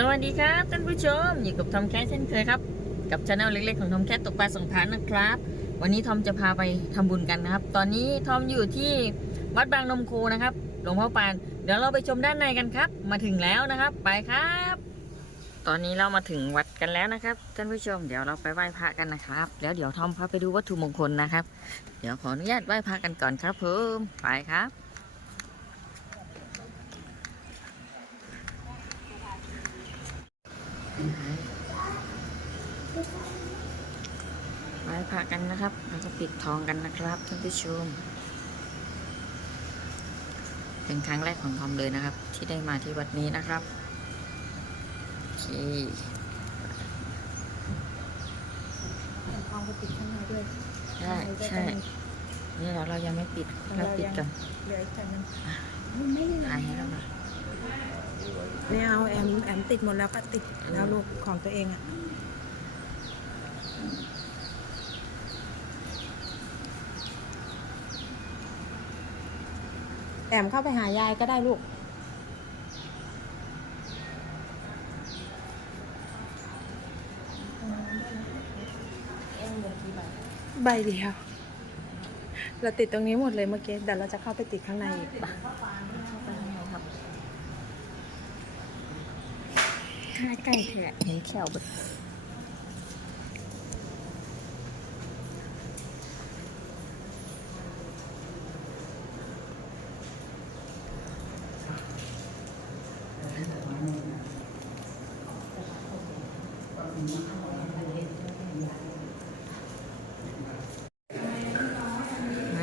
สวัสดีครับท่านผู้ชมอยู่กับทอมแคทเช่นเคยครับ กับช anel เล็กๆของทอมแคทตกปลาสองพานนะครับ วันนี้ทอมจะพาไปทำบุญกันนะครับ ตอนนี้ทอมอยู่ที่วัดบางนมโคนะครับหลวงพ่อปานเดี๋ยวเราไปชมด้านในกันครับ มาถึงแล้วนะครับ ไปครับ ตอนนี้เรามาถึงวัดกันแล้วนะครับท่านผู้ชมเดี๋ยวเราไปไหว้พระกันนะครับ แล้วเดี๋ยวทอมพาไปดูวัตถุมงคลนะครับ เดี๋ยวขออนุญาตไหว้พระกันก่อนครับเพิ่มไปครับ ไหว้พระกันนะครับ แล้วก็ปิดทองกันนะครับท่านผู้ชม เป็นครั้งแรกของทอมเลยนะครับ ที่ได้มาที่วัดนี้นะครับโอเคทองไปติดข้างในด้วยใช่ใช่นี่เราเรายังไม่ปิดเราปิดก่อนเหลืออีกแผ่นหนึงไม่ได้ถ่ายให้เราหน่อยไม่เอาแอมแอมติดหมดแล้วก็ติดแล้วลูกของตัวเองอะ แอมเข้าไปหายายก็ได้ลูก ใบเดียว เราติดตรงนี้หมดเลยเมื่อกี้แต่เราจะเข้าไปติดข้างในอีกครับห้าใกล้แค่เห็นแขวเบิด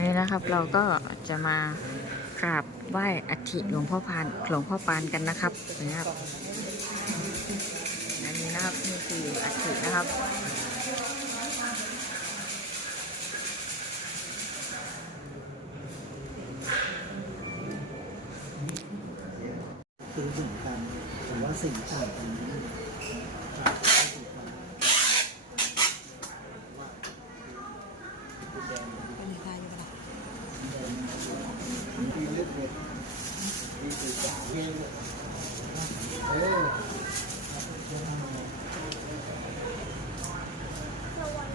นี่นะครับ เราก็จะมากราบไหว้อัฐิหลวงพ่อพานหลวงพ่อปานกันนะครับนะครับอันนี้นะครับนี่คืออัฐินะครับคือเหมือนกันแต่ว่าสิ่งต่างกัน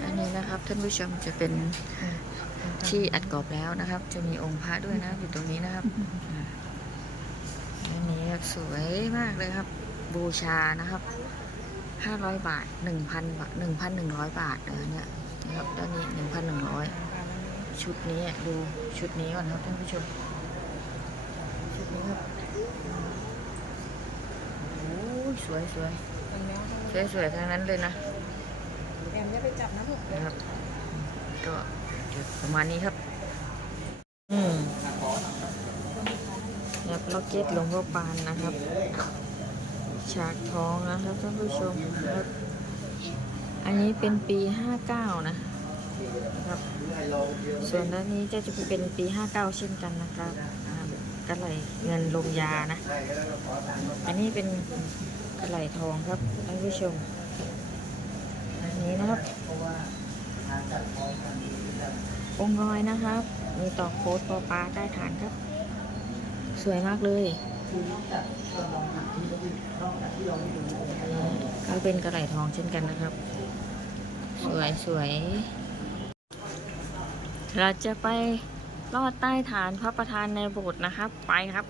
อันนี้นะครับท่านผู้ชมจะเป็นที่อัดกรอบแล้วนะครับ จะมีองค์พระด้วยนะอยู่ตรงนี้นะครับ อันนี้สวยมากเลยครับ บูชานะครับห้าร้อยบาทหนึ่งพันบาทหนึ่งพันหนึ่งร้อยบาทเลยเนี่ยนะครับด้านนี้หนึ่งพันหนึ่งร้อยชุดนี้ดูชุดนี้ก่อนครับท่านผู้ชมชุดนี้ครับโอ้ย สวยสวยสวยสวยๆทั้งนั้นเลยนะแอมอย่าไปจับนะลูกนะครับ ก็จะประมาณนี้ครับ อืมแบบล็อกเก็ตหลวงพ่อปานนะครับ ฉากทองนะครับท่านผู้ชมครับ อันนี้เป็นปี 59 นะนะครับ ส่วนด้านนี้จะจะเป็นปี 59 เช่นกันนะครับนะครับกระไหลเงินลงยานะ อันนี้เป็น กระไหลทองครับท่านผู้ชมอันนี้นะครับองค์ลอยนะครับ มีต่อโค้ดปอปลาใต้ฐานครับ สวยมากเลยก็เป็นกระไหลทองเช่นกันนะครับ สวยสวยเราจะไปลอดใต้ฐานพระประธานในโบสถ์นะครับ ไปครับ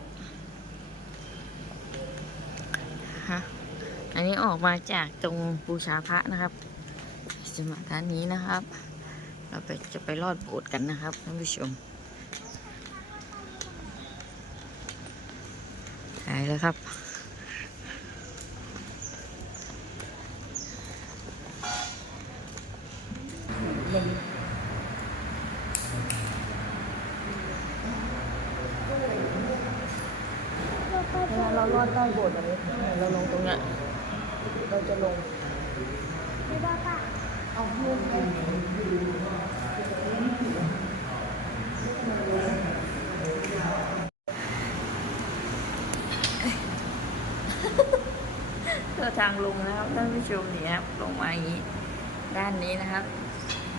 ฮะ อันนี้ออกมาจากตรงบูชาพระนะครับจะมาด้านนี้นะครับ เราไปจะไปลอดโบสถ์กันนะครับท่านผู้ชมไปแล้วครับเวลาเราลอดใต้โบสถ์แบบนี้เราลงตรงเนี้ย เราจะลงเพื่อทางลงนะครับท่านผู้ชมนี่ครับลงมาอย่างนี้ ด้านนี้นะครับ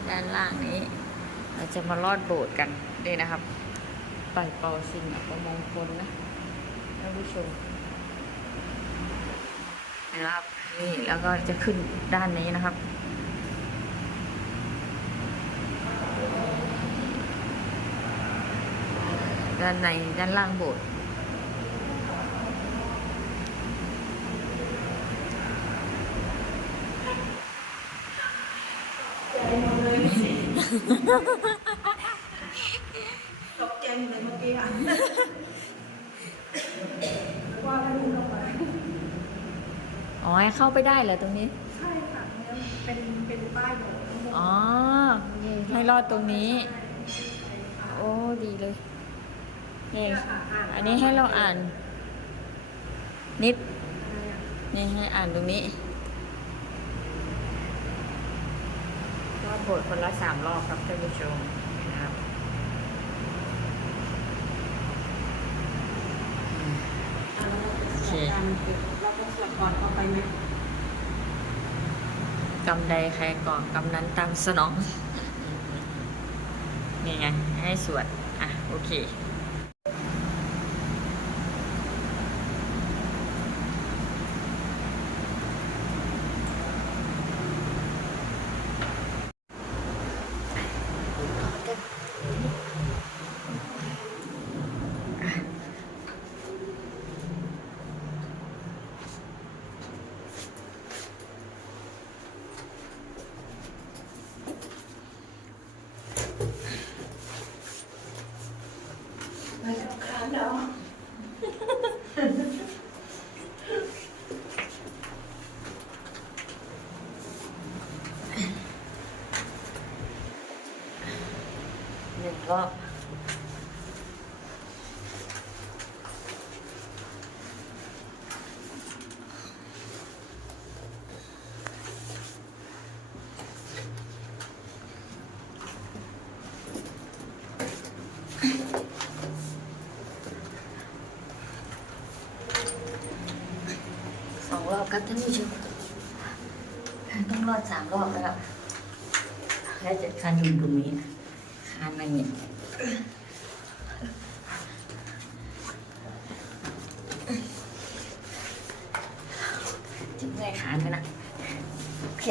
ด้านล่างนี้ เราจะมาลอดโบสถ์กันด้วยนะครับปล่อยเป่าสิ่งอัปมงคลนะท่านผู้ชม นะครับ นี่แล้วก็จะขึ้นด้านนี้นะครับ ด้านในด้านล่างโบสถ์ตกใจเลยเมื่อกี้อะว่าไม่รู้ลงมา อ๋อให้เข้าไปได้เหรอตรงนี้ ใช่ค่ะเป็นเป็นป้ายบอกทั้งหมดอ๋อให้รอดตรงนี้ โอ้ดีเลยนี่อันนี้ให้เราอ่าน นิดนี่ให้อ่านตรงนี้รอบบทคนละสามรอบครับท่านผู้ชมนะครับโอเคเราก็ส วดก่อนเข้าไปไหมกำใดใครก่อนกำนั้นตามสนอง นี่ไง ให้สวด อะ โอเค ห รอบครับท่านผู้ชมต้องรอดสามรอบแล้วครับแล้วจะคันยู่ตรงนี้คันอะไรเนี่ยจะเมื่อยขาไปนะโอเค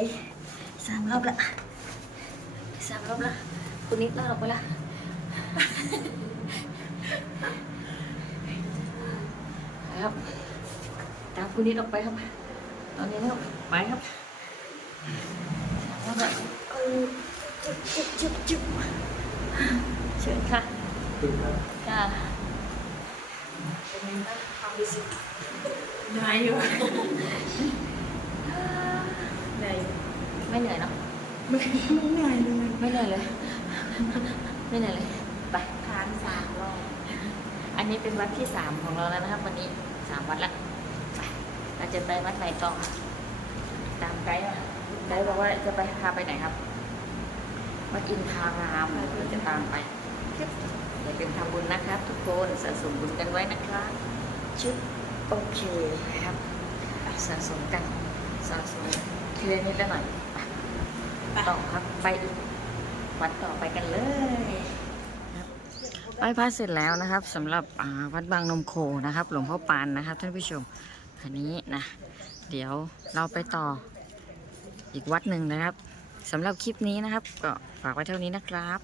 สามรอบละสามรอบละคุณนิดรอดออกไปละครับ ตามคุณนิดออกไปครับ ตอนนี้แล้วไปครับแล้วแบบเออจุ๊บจุ๊บจุ๊บจุ๊บเชิญค่ะค่ะเป็นไงบ้างความรู้สึกได้อยู่ได้ไม่เหนื่อยเนาะไม่ไม่เหนื่อยเลยไม่เหนื่อยเลยไม่เหนื่อยเลยไปค้างสามรอบอันนี้เป็นวัดที่สามของเราแล้วนะครับ วันนี้สามวัดละไปเรา จะไปวัดไหนต่อ ตามไกด์มาไกด์บอกว่าจะไปพาไปไหนครับ วัดอินทารามเราจะตามไปอย่าลืมทำบุญนะครับ ทุกคนสะสมบุญกันไว้นะครับชุดโอเคครับสะสมกันสะสมทีละนิดละหน่อยไปต่อครับไปอีกวัดต่อไปกันเลยไหว้พระเสร็จแล้วนะครับสำหรับอ่าวัดบางนมโคนะครับ หลวงพ่อปานนะครับท่านผู้ชม อันนี้นะ เดี๋ยวเราไปต่ออีกวัดหนึ่งนะครับสำหรับคลิปนี้นะครับ ก็ฝากไว้เท่านี้นะครับ